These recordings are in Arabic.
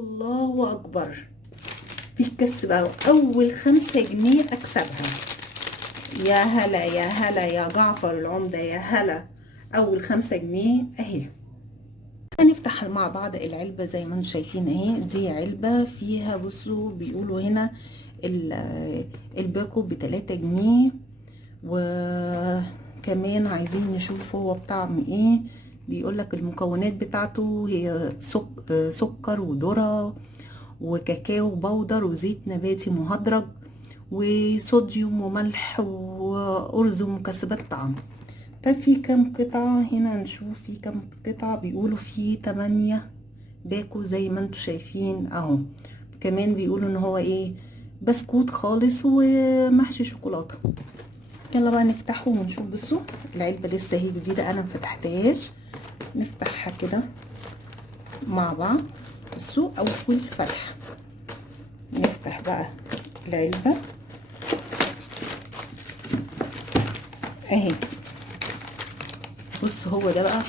الله اكبر، في الكسب اهو، اول 5 جنيه اكسبها. يا هلا يا هلا يا جعفر العمدة، يا هلا. اول 5 جنيه اهي. هنفتح مع بعض العلبة زي ما انتم شايفين اهي. دي علبة فيها، بصوا بيقولوا هنا الباكو ب3 جنيه. وكمان عايزين نشوف هو بطعم ايه. بيقولك المكونات بتاعته هي سكر وذرة وكاكاو بودر وزيت نباتي مهدرج وصوديوم وملح وأرز ومكسبات طعم. طيب في كام قطعة هنا؟ نشوف في كام قطعة. بيقولوا في 8 باكو زي ما انتوا شايفين اهو. كمان بيقولوا ان هو ايه، بسكوت خالص ومحشي شوكولاتة. يلا بقى نفتحه ونشوف. بصوا العلبة لسه هي جديدة، انا مفتحتهاش. نفتحها كده مع بعض. بصوا اول فتحة. نفتح بقى العلبة اهي. بص هو ده بقى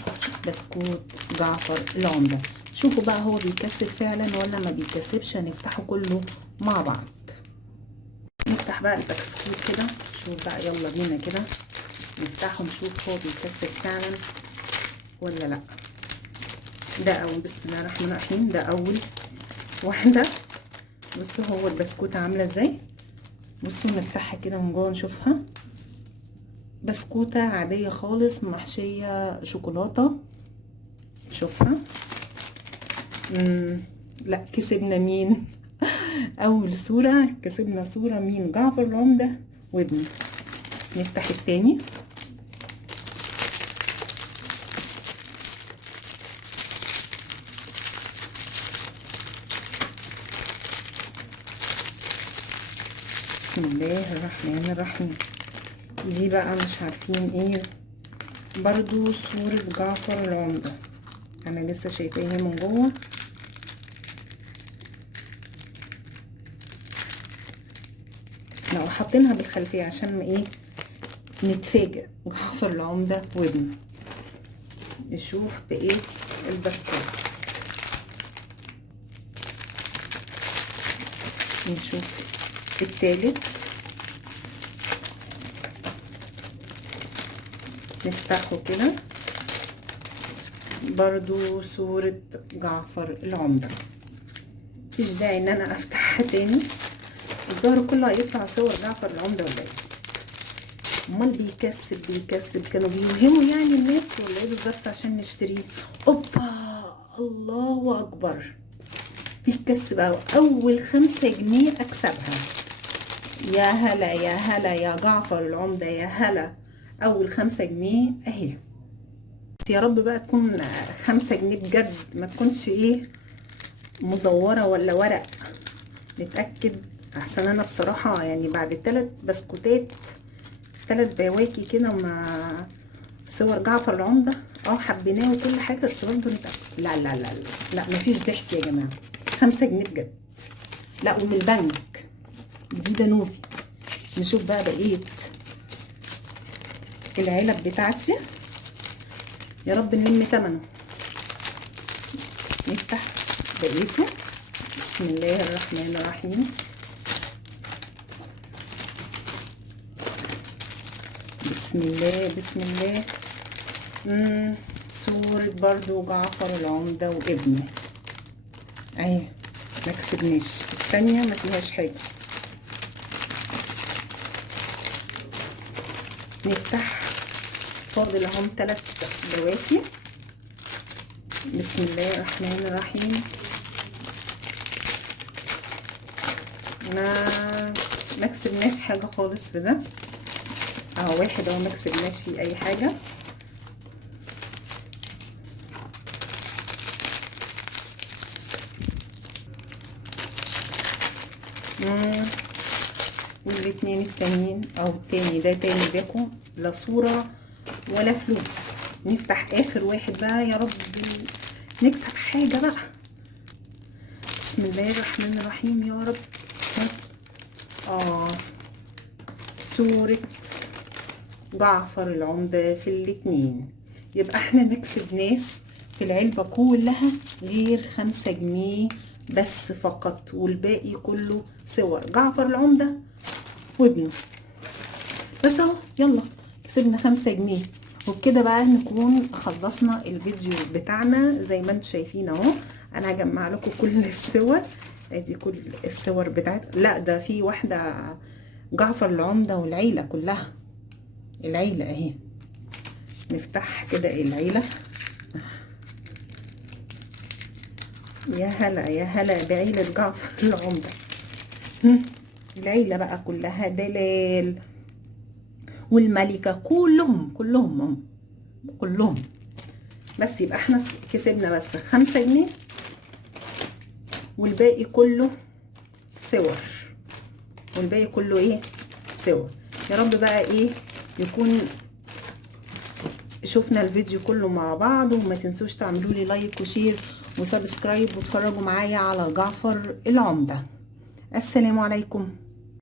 بسكوت جعفر العمدة. شوفوا بقى هو بيكسب فعلا ولا ما بيكسبش. هنفتحه كله مع بعض. نفتح بقى البسكوت كده. شوف بقى، يلا بينا كده نفتحه نشوف هو بيكسب فعلا ولا لا. ده اول، بسم الله الرحمن الرحيم، ده اول واحدة. بصوا هو البسكوت عاملة ازاي. بصوا نفتحها كده من جوه نشوفها. بسكوتة عادية خالص محشية شوكولاتة. شوفها. لا، كسبنا مين؟ اول صورة كسبنا صورة مين؟ جعفر العمدة وابني. نفتح التاني. بسم الله الرحمن الرحيم. دي بقى مش عارفين ايه، برضو صورة جعفر العمدة. انا لسه شايفاها من جوه. لو حاطينها بالخلفية عشان ايه نتفاجئ. جعفر العمدة وابني. نشوف بايه البسكوت. نشوف التالت. نفتحه كده. برضو صورة جعفر العمدة. مفيش داعي ان انا افتحها تاني. الظاهر كله هيطلع صور جعفر العمدة ولا ايه؟ امال بيكسب كانوا بيوهموا يعني الناس ولا ايه بالظبط عشان نشتريه؟ اوبا، الله اكبر، في الكسب اهو، اول 5 جنيه اكسبها. يا هلا يا هلا يا جعفر العمدة، يا هلا. اول 5 جنيه اهي. يا رب بقى تكون 5 جنيه بجد، ما تكونش ايه مزورة ولا ورق. نتأكد احسن. انا بصراحة يعني بعد 3 بسكوتات 3 بواكي كده مع صور جعفر العمدة حبيناه وكل حاجة، بس برضه نتأكد. لا لا لا لا لا، مفيش ضحك يا جماعة. 5 جنيه بجد. لا، ومن البنك دي دانوفي. نشوف بقى بقية العلب بتاعتي. يا رب نلم تمنه. نفتح بقيته. بسم الله الرحمن الرحيم. بسم الله بسم الله. صورة برضو جعفر العمدة وابنه اهي. ما كسبناش. الثانية ما فيهاش حاجة. نفتح. فاضل اهم 3 بواكي. بسم الله الرحمن الرحيم. ما كسبناش حاجة خالص في ده اهو. واحد اهو ما كسبناش فيه اي حاجة. والاتنين التانيين او التاني ده تاني باكو، لا صورة ولا فلوس. نفتح اخر واحد بقى، يا رب نكسب حاجة بقى. بسم الله الرحمن الرحيم يا رب. صورة جعفر العمدة في الاتنين. يبقى احنا مكسبناش في العلبة كلها غير 5 جنيه بس فقط، والباقي كله صور جعفر العمدة وابنه بس اهو. يلا كسبنا 5 جنيه. وبكده بقى نكون خلصنا الفيديو بتاعنا. زي ما انتم شايفين اهو، انا هجمع لكم كل الصور. ادي كل الصور بتاعت، لا ده في واحدة جعفر العمدة والعيلة كلها، العيلة اهي. نفتح كده العيلة. يا هلا يا هلا بعيلة جعفر العمدة. العيلة بقى كلها، دلال والملكة كلهم بس. يبقى احنا كسبنا بس 5 جنيه والباقي كله صور، والباقي كله ايه؟ صور. يا رب بقى ايه يكون شفنا الفيديو كله مع بعض. وما تنسوش تعملوا لي لايك وشير وسبسكرايب وتفرجوا معايا على جعفر العمدة. السلام عليكم.